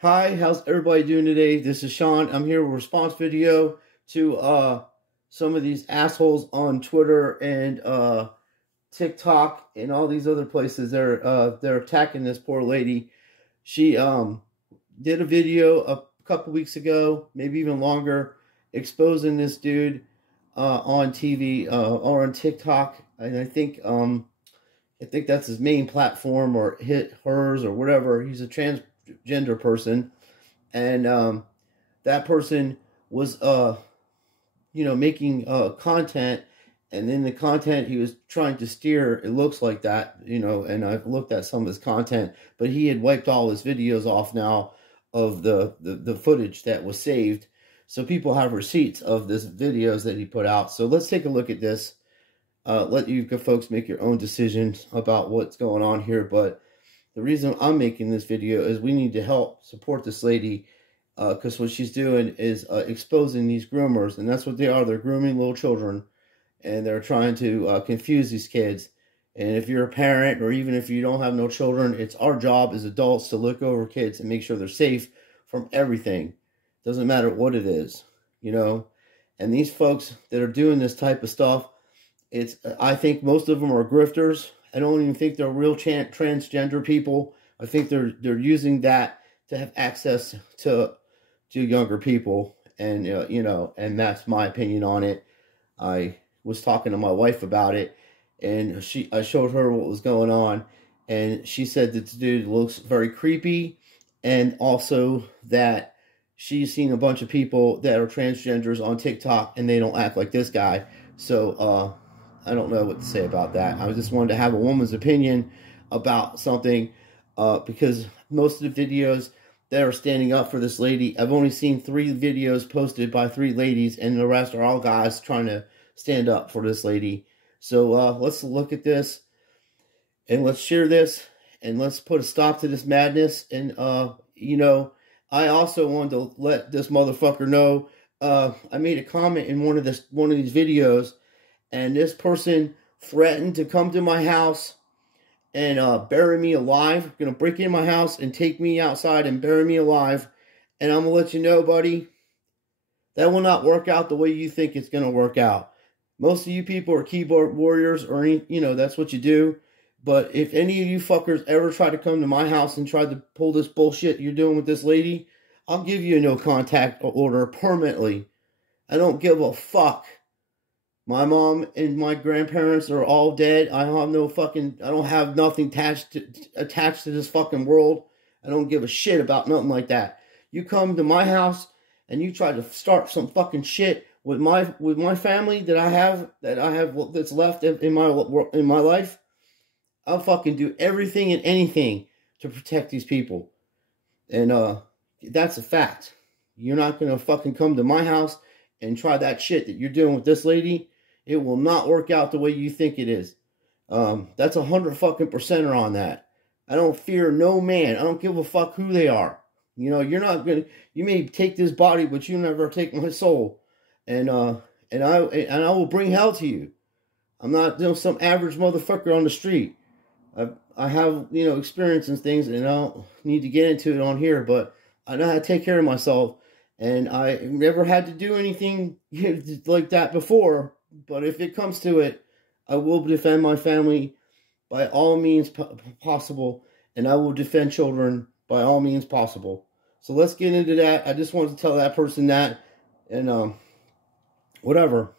Hi, how's everybody doing today? This is Sean. I'm here with a response video to some of these assholes on Twitter and TikTok and all these other places. They're attacking this poor lady. She did a video a couple weeks ago, maybe even longer, exposing this dude on TV or on TikTok, and I think that's his main platform, or hers or whatever. He's a transgender person, and that person was making content, and in the content he was trying to steer, it looks like that, and I've looked at some of his content, but he had wiped all his videos off now of the footage that was saved, so people have receipts of this videos that he put out. So let's take a look at this. Let you folks make your own decisions about what's going on here, but the reason I'm making this video is we need to help support this lady, because what she's doing is exposing these groomers, and that's what they are. They're grooming little children, and they're trying to confuse these kids. And if you're a parent, or even if you don't have no children, it's our job as adults to look over kids and make sure they're safe from everything. Doesn't matter what it is, And these folks that are doing this type of stuff, I think most of them are grifters. I don't even think they're real transgender people. I think they're using that to have access to younger people, and and that's my opinion on it. I was talking to my wife about it, and I showed her what was going on, and she said that the dude looks very creepy, and also that she's seen a bunch of people that are transgenders on TikTok, and they don't act like this guy. So I don't know what to say about that. I just wanted to have a woman's opinion about something, because most of the videos that are standing up for this lady, I've only seen 3 videos posted by 3 ladies, and the rest are all guys trying to stand up for this lady. So let's look at this, and let's share this, and let's put a stop to this madness. And I also wanted to let this motherfucker know, I made a comment in one of these videos, and this person threatened to come to my house and bury me alive. Gonna break into my house and take me outside and bury me alive. And I'm gonna let you know, buddy, that will not work out the way you think it's gonna work out. Most of you people are keyboard warriors, or that's what you do. But if any of you fuckers ever try to come to my house and try to pull this bullshit you're doing with this lady, I'll give you a no contact order permanently. I don't give a fuck. My mom and my grandparents are all dead. I don't have nothing attached to this fucking world. I don't give a shit about nothing like that. You come to my house and you try to start some fucking shit with my family that I have that's left in my life. I'll fucking do everything and anything to protect these people. And that's a fact. You're not gonna fucking come to my house and try that shit that you're doing with this lady. It will not work out the way you think it is. That's 100% on that. I don't fear no man. I don't give a fuck who they are. You're not gonna. You may take this body, but you never take my soul. And I will bring hell to you. I'm not some average motherfucker on the street. I have experience in things, and I don't need to get into it on here. But I know how to take care of myself, and I never had to do anything like that before. But if it comes to it, I will defend my family by all means possible, and I will defend children by all means possible. So let's get into that. I just wanted to tell that person that, and whatever,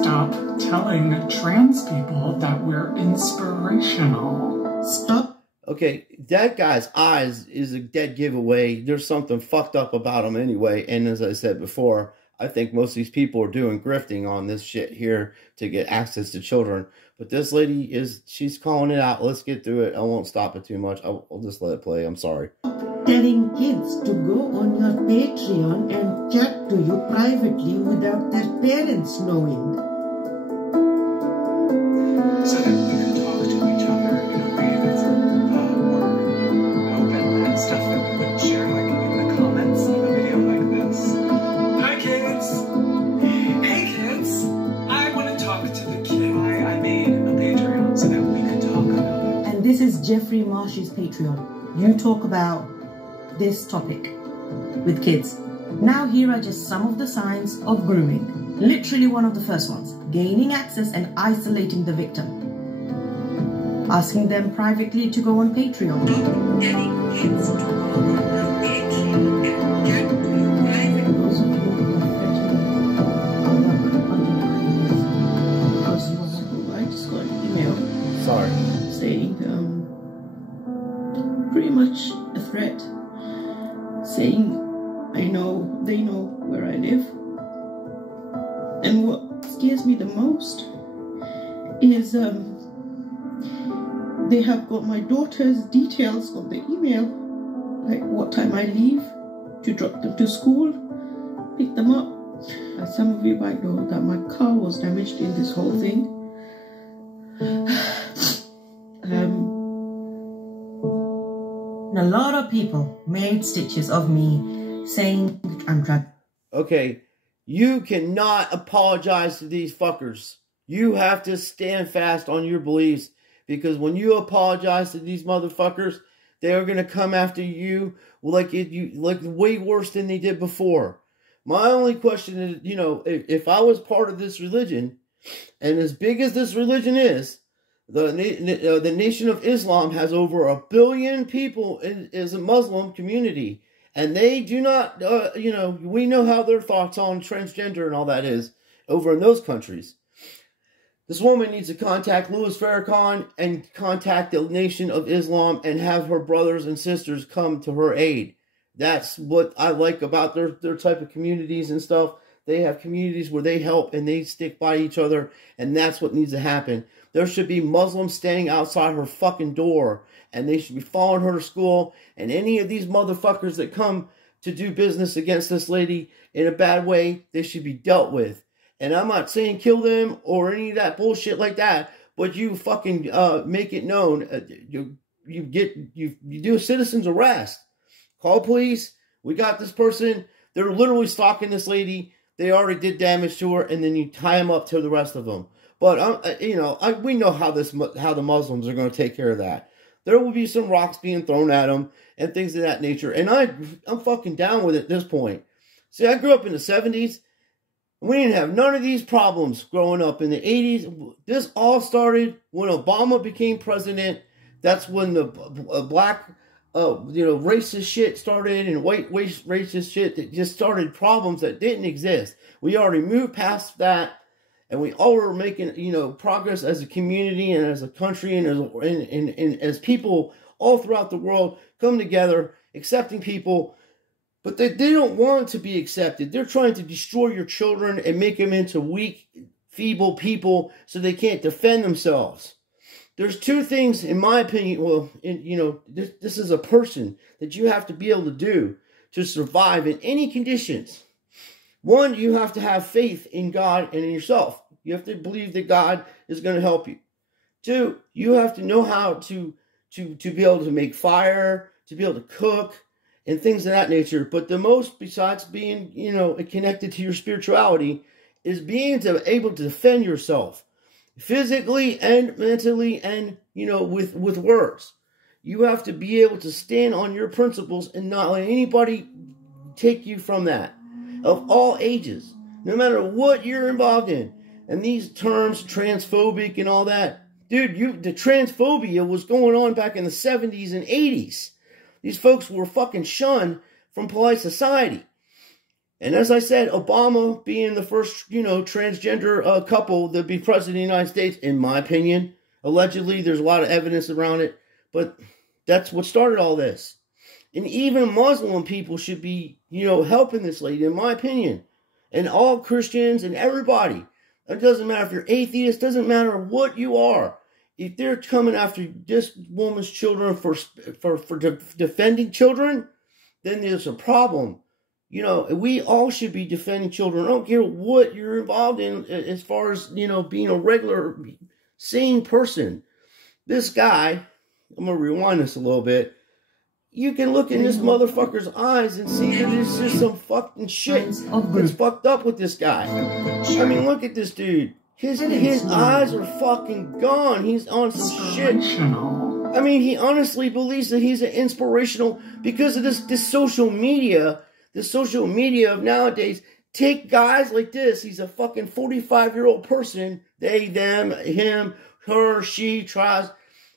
Stop telling trans people that we're inspirational. Stop. Okay, that guy's eyes is a dead giveaway. There's something fucked up about him anyway. And as I said before, I think most of these people are doing grifting on this shit here to get access to children. But this lady she's calling it out. Let's get through it. I won't stop it too much. I'll just let it play. I'm sorry. Telling kids to go on your Patreon and chat to you privately without their parents knowing. So that we can talk to each other in a way that's more open and stuff that we wouldn't share like in the comments of a video like this. Hi kids! Hey kids! Jeffrey Marsh's Patreon. You talk about this topic with kids. Now here are just some of the signs of grooming. Literally one of the first ones. Gaining access and isolating the victim. Asking them privately to go on Patreon. Any kids to go on Patreon and get to you privately. Those of you who are I just got an email. Sorry. Saying, pretty much a threat. Saying, they know where I live. And what scares me the most is they have got my daughter's details on the email, like what time I leave to drop them to school, pick them up. As some of you might know that my car was damaged in this whole thing. A lot of people made stitches of me saying I'm drunk. Okay, you cannot apologize to these fuckers. You have to stand fast on your beliefs, because when you apologize to these motherfuckers, they are going to come after you like way worse than they did before. My only question is, if I was part of this religion, and as big as this religion is, the Nation of Islam has over 1 billion people as a Muslim community. And they do not, we know how their thoughts on transgender and all that is over in those countries. This woman needs to contact Louis Farrakhan and contact the Nation of Islam and have her brothers and sisters come to her aid. That's what I like about their type of communities and stuff. They have communities where they help and they stick by each other, and that's what needs to happen. There should be Muslims standing outside her fucking door, and they should be following her to school, and any of these motherfuckers that come to do business against this lady in a bad way, they should be dealt with. And I'm not saying kill them or any of that bullshit like that, but you fucking make it known. You do a citizen's arrest. Call police. We got this person. They're literally stalking this lady. They already did damage to her, and then you tie them up to the rest of them. But we know how the Muslims are going to take care of that. There will be some rocks being thrown at them and things of that nature, and I'm fucking down with it at this point. See, I grew up in the 70s. We didn't have none of these problems growing up in the 80s. This all started when Obama became president. That's when the black, racist shit started, and white racist shit that just started problems that didn't exist. We already moved past that, and we all were making, progress as a community and as a country and as people all throughout the world come together, accepting people. But they don't want to be accepted. They're trying to destroy your children and make them into weak, feeble people so they can't defend themselves. There's two things, in my opinion, this is a person that you have to be able to do to survive in any conditions. One, you have to have faith in God and in yourself. You have to believe that God is going to help you. Two, you have to know how to be able to make fire, to be able to cook, and things of that nature. But the most, besides being, connected to your spirituality, is being able to defend yourself physically and mentally and, with words. You have to be able to stand on your principles and not let anybody take you from that, of all ages, no matter what you're involved in. And these terms, transphobic and all that, dude, the transphobia was going on back in the 70s and 80s. These folks were fucking shunned from polite society. And as I said, Obama being the first, transgender couple that be president of the United States, in my opinion, allegedly, there's a lot of evidence around it, but that's what started all this. And even Muslim people should be, helping this lady, in my opinion. And all Christians and everybody. It doesn't matter if you're atheist, doesn't matter what you are. If they're coming after this woman's children for defending children, then there's a problem. We all should be defending children. I don't care what you're involved in as far as, being a regular, sane person. This guy, I'm going to rewind this a little bit. You can look in this motherfucker's eyes and see that there's just some fucking shit that's fucked up with this guy. I mean, look at this dude. His eyes are fucking gone. He's on some shit. I mean, he honestly believes that he's an inspirational because of this social media. The social media of nowadays take guys like this. He's a fucking 45-year-old person. They, them, him, her, she, tries.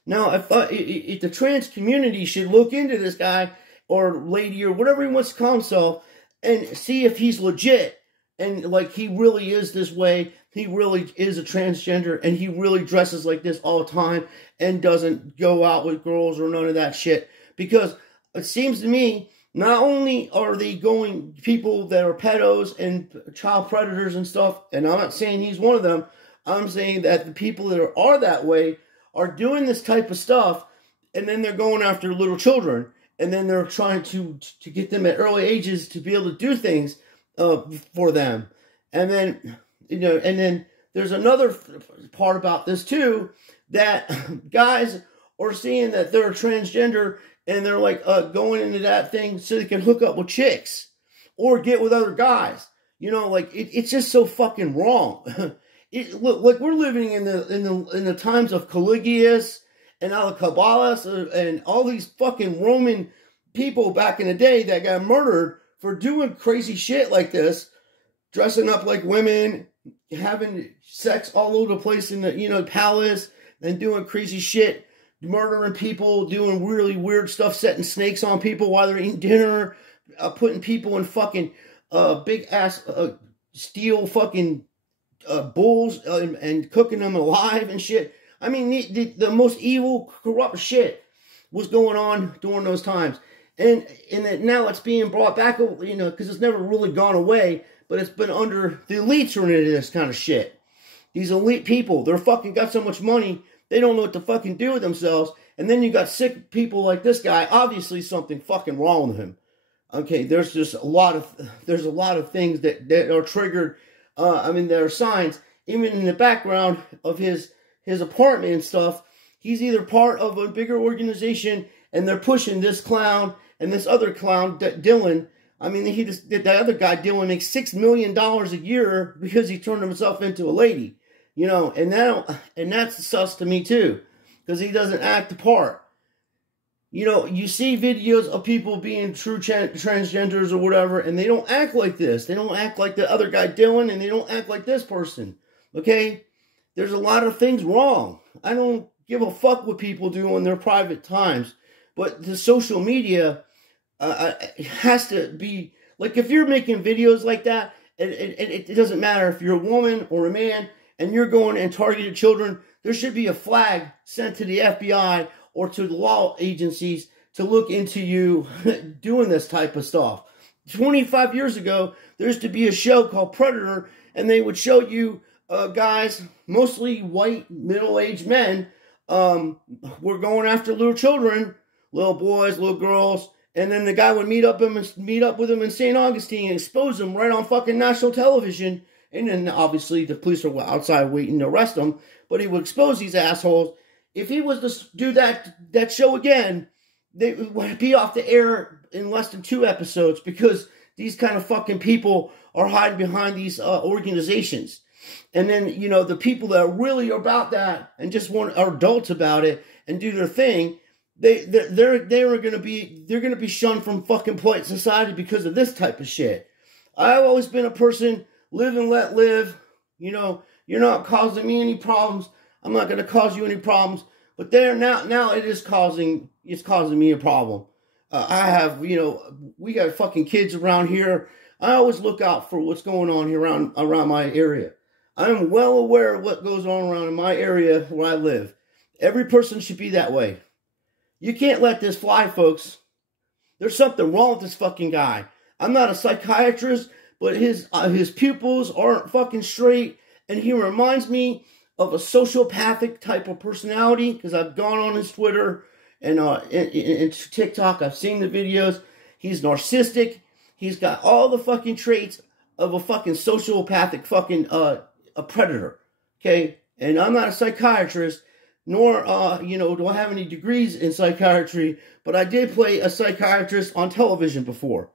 Now, if the trans community should look into this guy or lady or whatever he wants to call himself and see if he's legit and like he really is this way. He really is a transgender and he really dresses like this all the time and doesn't go out with girls or none of that shit. Because it seems to me, not only are they going people that are pedos and child predators and stuff, and I'm not saying he's one of them, I'm saying that the people that are that way are doing this type of stuff, and then they're going after little children, and then they're trying to get them at early ages to be able to do things for them. And then, you know, and then there's another part about this too, that guys are seeing that they're transgender and they're like going into that thing so they can hook up with chicks or get with other guys. You know, like it's just so fucking wrong. Look, like we're living in the times of Caligula and Alcibiades and all these fucking Roman people back in the day that got murdered for doing crazy shit like this, dressing up like women, having sex all over the place in the palace, and doing crazy shit, murdering people, doing really weird stuff, setting snakes on people while they're eating dinner, putting people in fucking big ass steel fucking bulls and cooking them alive and shit. I mean, the most evil, corrupt shit was going on during those times. And now it's being brought back, you know, because it's never really gone away, but it's been under, the elites are into this kind of shit. These elite people, they're fucking got so much money, they don't know what to fucking do with themselves. And then you got sick people like this guy, obviously something fucking wrong with him. Okay, there's just a lot of things that are triggered. I mean, there are signs, even in the background of his apartment and stuff. He's either part of a bigger organization and they're pushing this clown and this other clown, Dylan. I mean, that other guy, Dylan, makes $6 million a year because he turned himself into a lady. You know, and that's sus to me too, because he doesn't act the part. You know, you see videos of people being true transgenders or whatever, and they don't act like this. They don't act like the other guy, Dylan, and they don't act like this person. Okay? There's a lot of things wrong. I don't give a fuck what people do in their private times. But the social media has to be, like, if you're making videos like that, it doesn't matter if you're a woman or a man, and you're going and targeting children, there should be a flag sent to the FBI or to the law agencies to look into you doing this type of stuff. 25 years ago, there used to be a show called Predator, and they would show you guys, mostly white, middle-aged men, were going after little children, little boys, little girls, and then the guy would meet up with them in St. Augustine and expose them right on fucking national television. And then obviously the police are outside waiting to arrest him, but he would expose these assholes. If he was to do that show again, they would be off the air in less than 2 episodes, because these kind of fucking people are hiding behind these organizations. And then, you know, the people that really are about that and just are adults about it and do their thing, they're going to be shunned from fucking polite society because of this type of shit. I've always been a person, live and let live. You know, you're not causing me any problems. I'm not going to cause you any problems. But now it's causing me a problem. I have, you know, we got fucking kids around here. I always look out for what's going on here around my area. I'm well aware of what goes on around in my area where I live. Every person should be that way. You can't let this fly, folks. There's something wrong with this fucking guy. I'm not a psychiatrist, but his pupils aren't fucking straight, and he reminds me of a sociopathic type of personality, because I've gone on his Twitter and TikTok. I've seen the videos. He's narcissistic. He's got all the fucking traits of a fucking sociopathic fucking a predator. Okay? And I'm not a psychiatrist, nor you know, do I have any degrees in psychiatry, but I did play a psychiatrist on television before.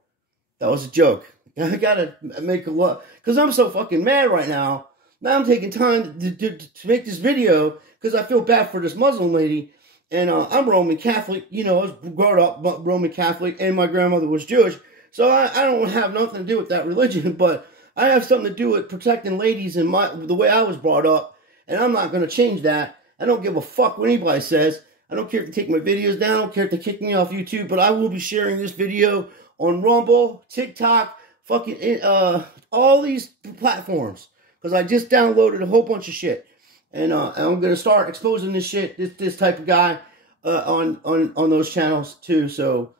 That was a joke. I gotta make a lot, because I'm so fucking mad right now. Now I'm taking time to make this video because I feel bad for this Muslim lady. And I'm Roman Catholic. You know, I was brought up Roman Catholic, and my grandmother was Jewish. So I don't have nothing to do with that religion, but I have something to do with protecting ladies and the way I was brought up. And I'm not going to change that. I don't give a fuck what anybody says. I don't care if they take my videos down. I don't care if they kick me off YouTube. But I will be sharing this video on Rumble, TikTok, fucking all these platforms. Because I just downloaded a whole bunch of shit. And I'm going to start exposing this shit, this type of guy on those channels too. So,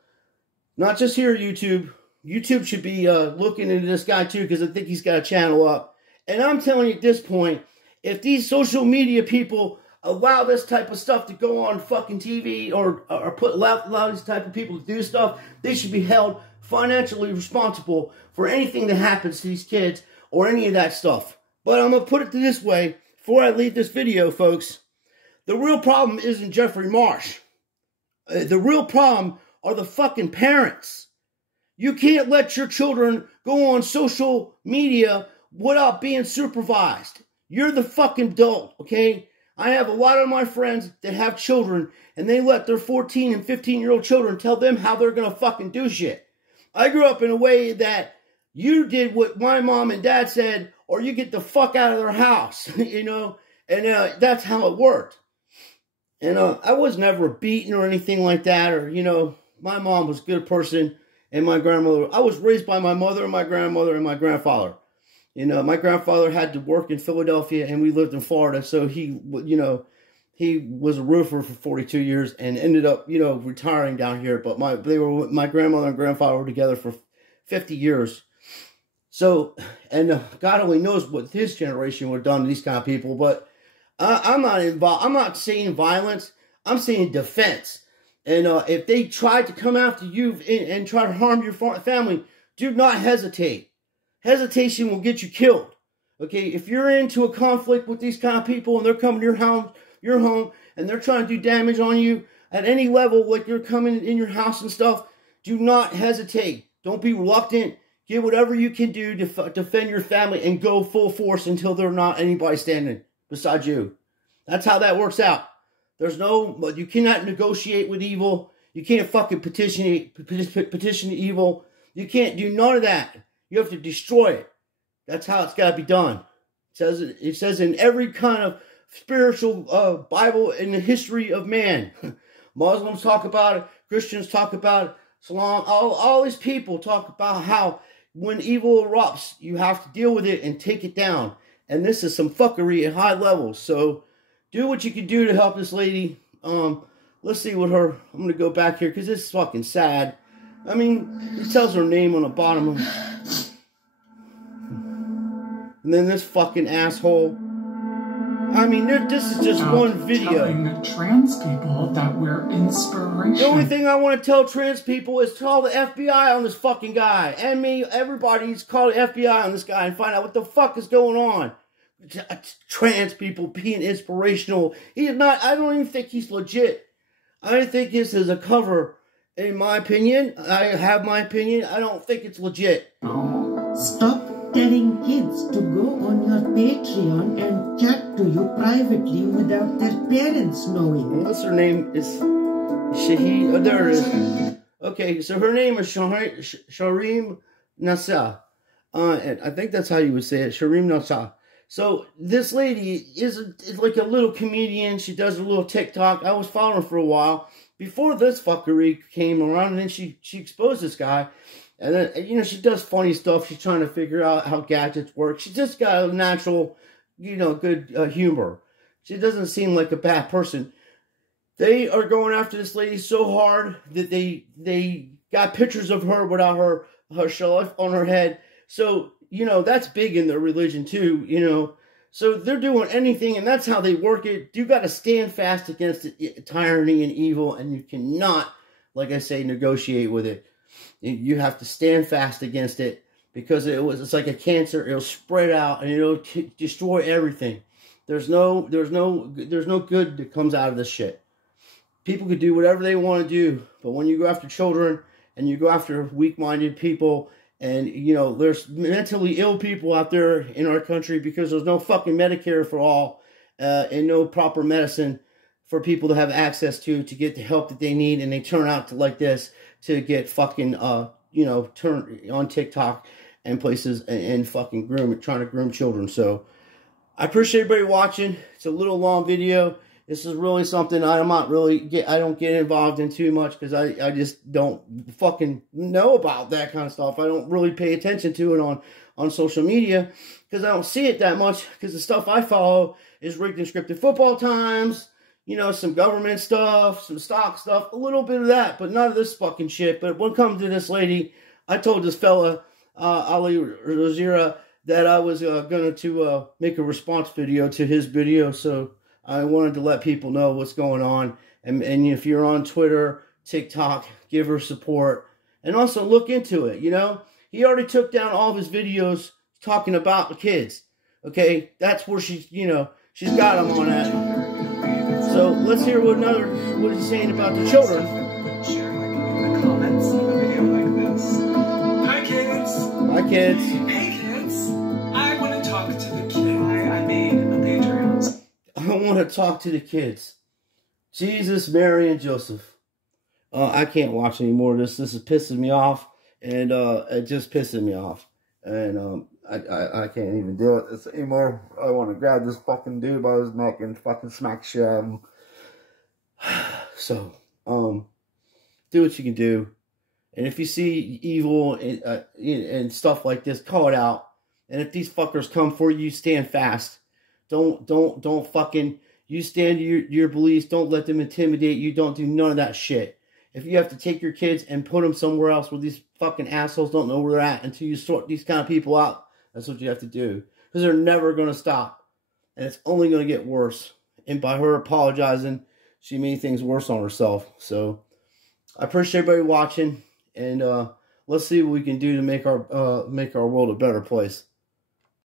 not just here at YouTube. YouTube should be looking into this guy too, because I think he's got a channel up. And I'm telling you at this point, if these social media people allow this type of stuff to go on fucking TV or allow these type of people to do stuff, they should be held financially responsible for anything that happens to these kids or any of that stuff. But I'm going to put it this way. Before I leave this video, folks, the real problem isn't Jeffrey Marsh. The real problem are the fucking parents. You can't let your children go on social media without being supervised. You're the fucking adult, okay? I have a lot of my friends that have children, and they let their 14 and 15-year-old children tell them how they're going to fucking do shit. I grew up in a way that you did what my mom and dad said, or you get the fuck out of their house, you know? And that's how it worked. And I was never beaten or anything like that, or, you know, my mom was a good person, and my grandmother, I was raised by my mother, my grandmother, and my grandfather. You know, my grandfather had to work in Philadelphia, and we lived in Florida, so he, you know, he was a roofer for 42 years and ended up, you know, retiring down here. But my grandmother and grandfather were together for 50 years. So, and God only knows what his generation would have done to these kind of people. But I'm not involved. I'm not saying violence. I'm saying defense. And if they try to come after you and try to harm your family, do not hesitate. Hesitation will get you killed. Okay, if you're into a conflict with these kind of people and they're coming to your home, and they're trying to do damage on you at any level, like you're coming in your house and stuff, do not hesitate. Don't be reluctant. Get whatever you can do to defend your family and go full force until there's not anybody standing beside you. That's how that works out. You cannot negotiate with evil. You can't fucking petition the evil. You can't do none of that. You have to destroy it. That's how it's got to be done. It says in every kind of spiritual Bible in the history of man. Muslims talk about it. Christians talk about it. Islam, all these people talk about how when evil erupts, you have to deal with it and take it down. And this is some fuckery at high levels. So do what you can do to help this lady. Let's see what I'm going to go back here because this is fucking sad. I mean, it tells her name on the bottom. And then this fucking asshole. I mean, this is just one video. Telling trans people that we're inspiration. The only thing I want to tell trans people is call the FBI on this fucking guy. And me, everybody's call the FBI on this guy and find out what the fuck is going on. Trans people being inspirational. He's not, I don't even think he's legit. I think this is a cover, in my opinion. I have my opinion. I don't think it's legit. Stop telling kids to go on your Patreon and chat to you privately without their parents knowing. What's her name? Is Shahid? Oh, there it is. Okay, so her name is Sharim Nasa. And I think that's how you would say it, Sharim Nasa. So this lady is like a little comedian. She does a little TikTok. I was following her for a while before this fuckery came around, and then she exposed this guy. And then, you know, she does funny stuff. She's trying to figure out how gadgets work. She's just got a natural, you know, good humor. She doesn't seem like a bad person. They are going after this lady so hard that they got pictures of her without her shalaf on her head. So, you know, that's big in their religion too, you know. So they're doing anything, and that's how they work it. You got to stand fast against tyranny and evil, and you cannot, like I say, negotiate with it. You have to stand fast against it because it's like a cancer. It'll spread out and it'll destroy everything. There's no good that comes out of this shit. People could do whatever they want to do, but when you go after children and you go after weak-minded people, and you know there's mentally ill people out there in our country because there's no fucking Medicare for all and no proper medicine for people to have access to get the help that they need, and they turn out to like this to get fucking turn on TikTok and places and fucking trying to groom children. So I appreciate everybody watching. It's a little long video. This is really something I don't get involved in too much, because I just don't fucking know about that kind of stuff. I don't really pay attention to it on social media, because I don't see it that much, because the stuff I follow is rigged and scripted football times, some government stuff, some stock stuff, a little bit of that, but none of this fucking shit. But when it comes to this lady, I told this fella, Ali Rosira, that I was going to make a response video to his video, so I wanted to let people know what's going on. And if you're on Twitter, TikTok, give her support, and also look into it, He already took down all of his videos talking about the kids, okay? That's where she's got them on that. So let's hear what he's saying about the children. Share in the comments of a video like this. Hi, kids. Hi, kids. Hey, kids. I want to talk to the kids. I made a Patreon. I want to talk to the kids. Jesus, Mary, and Joseph. I can't watch any more of this. This is pissing me off, and it just pissing me off. And I can't even do it anymore. I want to grab this fucking dude by his neck and fucking smack shit out of him. So, do what you can do. And if you see evil and stuff like this, call it out. And if these fuckers come for you, stand fast. Don't fucking, you stand your beliefs. Don't let them intimidate you. Don't do none of that shit. If you have to take your kids and put them somewhere else where these fucking assholes don't know where they're at until you sort these kind of people out, that's what you have to do. Because they're never going to stop. And it's only going to get worse. And by her apologizing, she made things worse on herself. So I appreciate everybody watching. And let's see what we can do to make our world a better place.